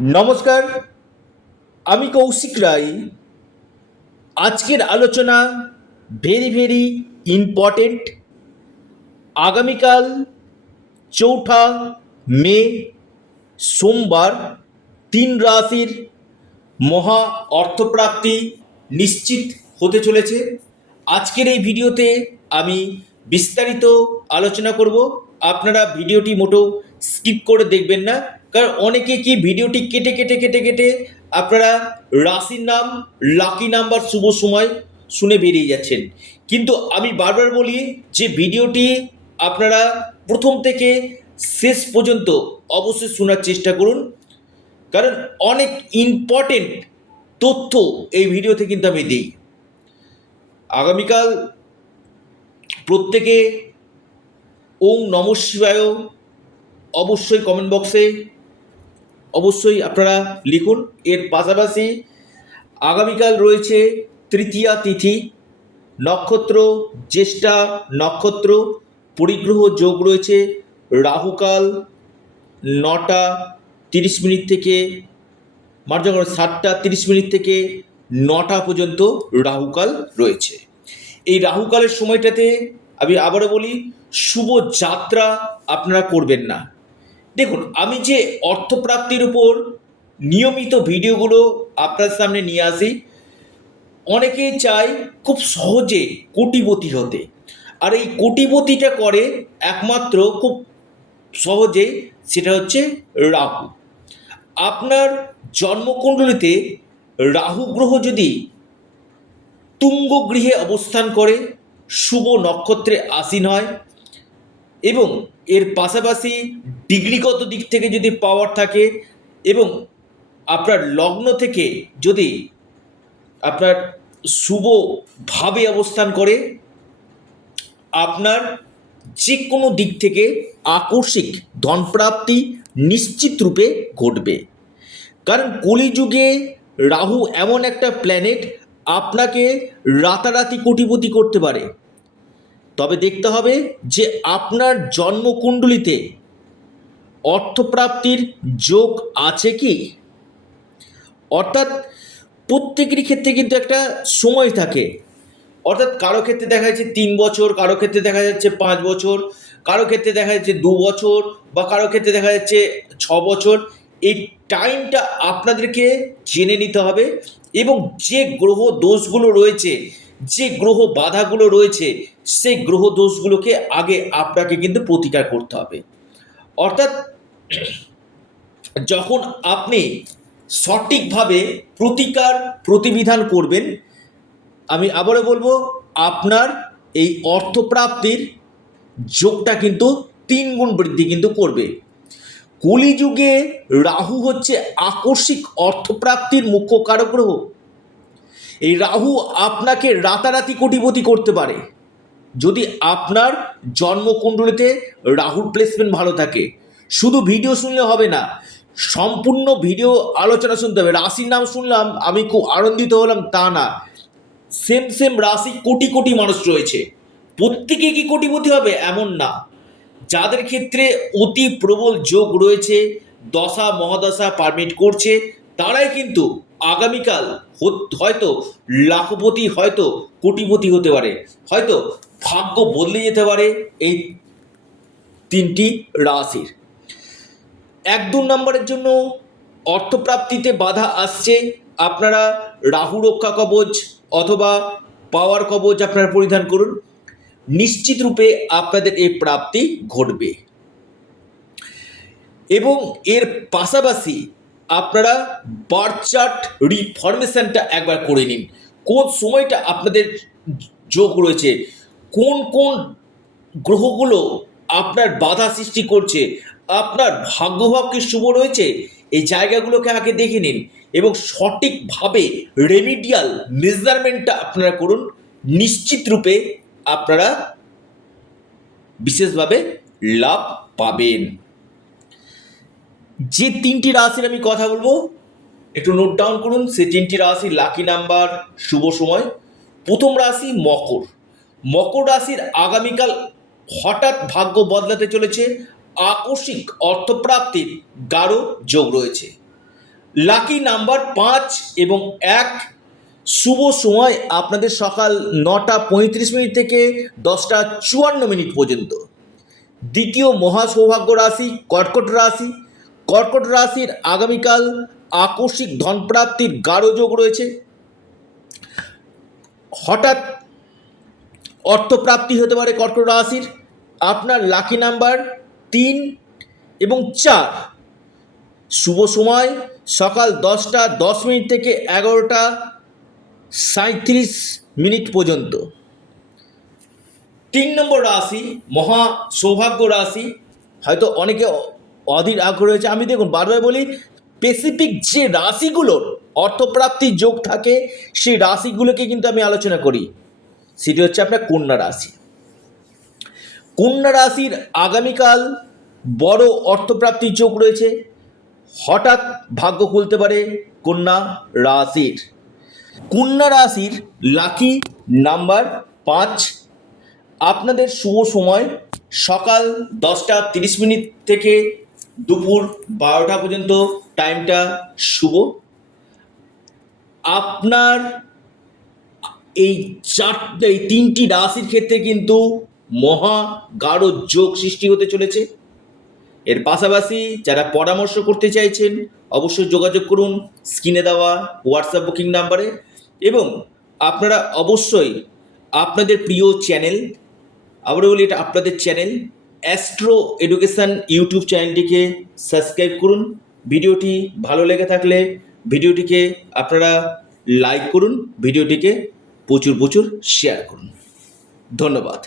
নমস্কার, আমি কৌশিক রায়। আজকের আলোচনা ভেরি ইম্পর্টেন্ট। আগামীকাল 4 মে সোমবার 3 রাশির মহা অর্থপ্রাপ্তি নিশ্চিত হতে চলেছে। আজকের এই ভিডিওতে আমি বিস্তারিত আলোচনা করব। আপনারা ভিডিওটি মোটেও স্কিপ করে দেখবেন না, কারণ অনেকে কি ভিডিওটি কেটে কেটে কেটে কেটে আপনারা রাশির নাম, লাকি নাম্বার, শুভ সময় শুনে বেরিয়ে যাচ্ছেন। কিন্তু আমি বারবার বলি যে ভিডিওটি আপনারা প্রথম থেকে শেষ পর্যন্ত অবশ্যই শোনার চেষ্টা করুন, কারণ অনেক ইম্পর্টেন্ট তথ্য এই ভিডিওতে কিন্তু আমি দিই। আগামীকাল প্রত্যেকে ওং নমঃ শিবায় অবশ্যই কমেন্ট বক্সে অবশ্যই আপনারা লিখুন। এর পাশাপাশি আগামীকাল রয়েছে তৃতীয়া তিথি, নক্ষত্র জ্যেষ্ঠা নক্ষত্র, পরিগ্রহ যোগ রয়েছে। রাহুকাল 9টা 30 মিনিট থেকে 7টা 30 মিনিট থেকে 9টা পর্যন্ত রাহুকাল রয়েছে। এই রাহুকালের সময়টাতে আমি আবারও বলি, শুভ যাত্রা আপনারা করবেন না। দেখুন, আমি যে অর্থপ্রাপ্তির উপর নিয়মিত ভিডিওগুলো আপনার সামনে নিয়ে আসি, অনেকেই চায় খুব সহজে কোটিপতি হতে, আর এই কোটিপতিটা করে একমাত্র খুব সহজে, সেটা হচ্ছে রাহু। আপনার জন্মকুণ্ডলিতে রাহু গ্রহ যদি তুঙ্গ গৃহে অবস্থান করে, শুভ নক্ষত্রে আসীন হয় এবং এর পাশাপাশি ডিগ্রিগত দিক থেকে যদি পাওয়ার থাকে এবং আপনার লগ্ন থেকে যদি আপনার শুভভাবে অবস্থান করে, আপনার যে কোনো দিক থেকে আকস্মিক ধনপ্রাপ্তি নিশ্চিত রূপে ঘটবে। কারণ কলিযুগে রাহু এমন একটা প্ল্যানেট, আপনাকে রাতারাতি কোটিপতি করতে পারে। তবে দেখতে হবে যে আপনার জন্মকুণ্ডলিতে অর্থপ্রাপ্তির যোগ আছে কি। অর্থাৎ প্রত্যেকেরই ক্ষেত্রে কিন্তু একটা সময় থাকে। অর্থাৎ কারো ক্ষেত্রে দেখা যাচ্ছে 3 বছর, কারো ক্ষেত্রে দেখা যাচ্ছে 5 বছর, কারো ক্ষেত্রে দেখা যাচ্ছে 2 বছর, বা কারো ক্ষেত্রে দেখা যাচ্ছে 6 বছর। এই টাইমটা আপনাদেরকে জেনে নিতে হবে এবং যে গ্রহ দোষগুলো রয়েছে, যে গ্রহ বাধাগুলো রয়েছে, সেই গ্রহ দোষগুলোকে আগে আপনাকে কিন্তু প্রতিকার করতে হবে। অর্থাৎ যখন আপনি সঠিকভাবে প্রতিকার প্রতিবিধান করবেন, আমি আবারও বলবো, আপনার এই অর্থপ্রাপ্তির যোগটা কিন্তু 3 গুণ বৃদ্ধি কিন্তু করবে। কলিযুগে রাহু হচ্ছে আকস্মিক অর্থপ্রাপ্তির মুখ্য কারক গ্রহ। এই রাহু আপনাকে রাতারাতি কোটিপতি করতে পারে যদি আপনার জন্মকুণ্ডলিতে রাহুর প্লেসমেন্ট ভালো থাকে। শুধু ভিডিও শুনলে হবে না, সম্পূর্ণ ভিডিও আলোচনা শুনতে হবে। রাশির নাম শুনলাম আমি খুব আনন্দিত হলাম তা না, সেম রাশি কোটি কোটি মানুষ রয়েছে, প্রত্যেকে কি কোটিপতি হবে এমন না। যাদের ক্ষেত্রে অতি প্রবল যোগ রয়েছে, দশা মহাদশা পারমিট করছে, তারাই কিন্তু আগামীকাল হয়তো লাখপতি, হয়তো কোটিপতি হতে পারে, হয়তো ভাগ্য বদলে যেতে পারে এই 3টি রাশির। 1-2 নম্বরের জন্য অর্থপ্রাপ্তিতে বাধা আসছে, আপনারা রাহু রক্ষা কবচ অথবা পাওয়ার কবচ আপনারা পরিধান করুন, নিশ্চিত রূপে আপনাদের এই প্রাপ্তি ঘটবে। এবং এর পাশাপাশি আপনারা বার্থ চার্ট রিফরমেশনটা একবার করে নিন। কোন সময়টা আপনাদের যোগ রয়েছে, কোন কোন গ্রহগুলো আপনার বাধা সৃষ্টি করছে, আপনার ভাগ্যভাব কি শুভ রয়েছে, এই জায়গাগুলোকে আগে দেখে নিন এবং সঠিকভাবে রেমিডিয়াল মেজারমেন্টটা আপনারা করুন। নিশ্চিত রূপে আপনারা বিশেষভাবে লাভ পাবেন। যে 3টি রাশির আমি কথা বলবো একটু নোট ডাউন করুন। সেই 3টি রাশির লাকি নাম্বার, শুভ সময়। প্রথম রাশি মকর। মকর রাশির আগামীকাল হঠাৎ ভাগ্য বদলাতে চলেছে, আকস্মিক অর্থপ্রাপ্তির গাঢ় যোগ রয়েছে। লাকি নাম্বার 5 এবং 1, শুভ সময় আপনাদের সকাল 9:35 থেকে 10:54 পর্যন্ত। দ্বিতীয় মহা সৌভাগ্য রাশি কর্কট রাশি। কর্কট রাশির আগামীকাল আকস্মিক ধনপ্রাপ্তির গাঢ় যোগ রয়েছে। হঠাৎ অর্থপ্রাপ্তি হতে পারে কর্কট রাশির। আপনার লাকি নাম্বার 3 এবং 4। শুভ সময় সকাল 10:10 থেকে 11:37 পর্যন্ত। 3 নম্বর রাশি মহা সৌভাগ্য রাশি। হয়তো অনেকে অধীর আগ্রহ রয়েছে। আমি দেখুন বারবার বলি, স্পেসিফিক যে রাশিগুলোর অর্থপ্রাপ্তির যোগ থাকে সেই রাশিগুলোকে কিন্তু আমি আলোচনা করি। সেটি হচ্ছে আপনার কন্যা রাশি। কন্যা রাশির আগামীকাল বড় অর্থপ্রাপ্তির যোগ রয়েছে। হঠাৎ ভাগ্য খুলতে পারে কন্যা রাশির। কন্যা রাশির লাকি নাম্বার 5। আপনাদের শুভ সময় সকাল 10:30 থেকে দুপুর 12টা পর্যন্ত, টাইমটা শুভ। আপনার এই 3টি রাশির ক্ষেত্রে কিন্তু মহা গাঢ় যোগ সৃষ্টি হতে চলেছে। এর পাশাপাশি যারা পরামর্শ করতে চাইছেন অবশ্যই যোগাযোগ করুন স্ক্রিনে দেওয়া হোয়াটসঅ্যাপ বুকিং নাম্বারে। এবং আপনারা অবশ্যই আপনাদের প্রিয় চ্যানেল, আবারও বলি এটা আপনাদের চ্যানেল অ্যাস্ট্রো এডুকেশন ইউটিউব চ্যানেলটিকে সাবস্ক্রাইব করুন। ভিডিওটি ভালো লেগে থাকলে ভিডিওটিকে আপনারা লাইক করুন, ভিডিওটিকে প্রচুর শেয়ার করুন। ধন্যবাদ।